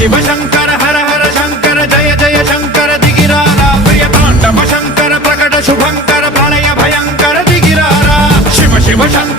शिव शंकर हर हर शंकर जय जय शंकर दिगिरारा प्रिय तांडव शंकर प्रकट शुभंकर प्रलय भयंकर दिगिरारा शिव शिव शंकर